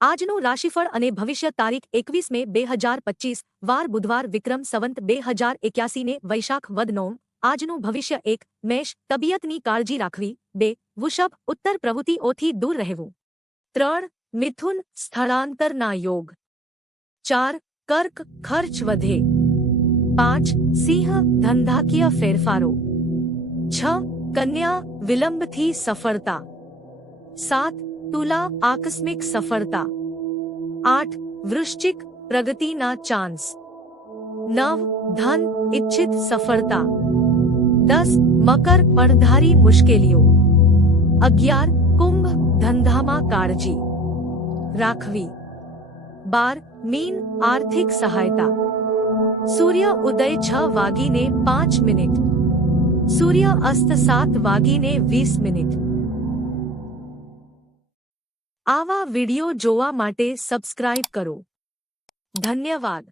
આજનું રાશિફળ અને ભવિષ્ય તારીખ 21 મે 2025 વાર બુધવાર વિક્રમ સંવત 2081 ને વૈશાખ વદ નોમ। આજનું ભવિષ્ય 1 મેષ તબિયતની કાળજી રાખવી। 2 વૃષભ ઉત્તર પ્રવૃત્તિઓથી દૂર રહેવું। 3 મિથુન સ્થળાંતરના યોગ। 4 કર્ક ખર્ચ વધે। 5 સિંહ ધંધાકીય ફેરફારો। 6 કન્યા વિલંબથી સફળતા। 7 तुला आकस्मिक सफलता। 8 वृश्चिक प्रगतिना चांस। 9 धन इच्छित सफलता। 10 मकर अणधारी मुश्केलियों। 11 कुंभ धंधामा काळजी राखवी। 12 मीन आर्थिक सहायता। सूर्य उदय 6 वागीने 5 मिनिट। सूर्य अस्त 7 वागीने 20 मिनिट। आवा वीडियो जोवा माटे सब्सक्राइब करो। धन्यवाद।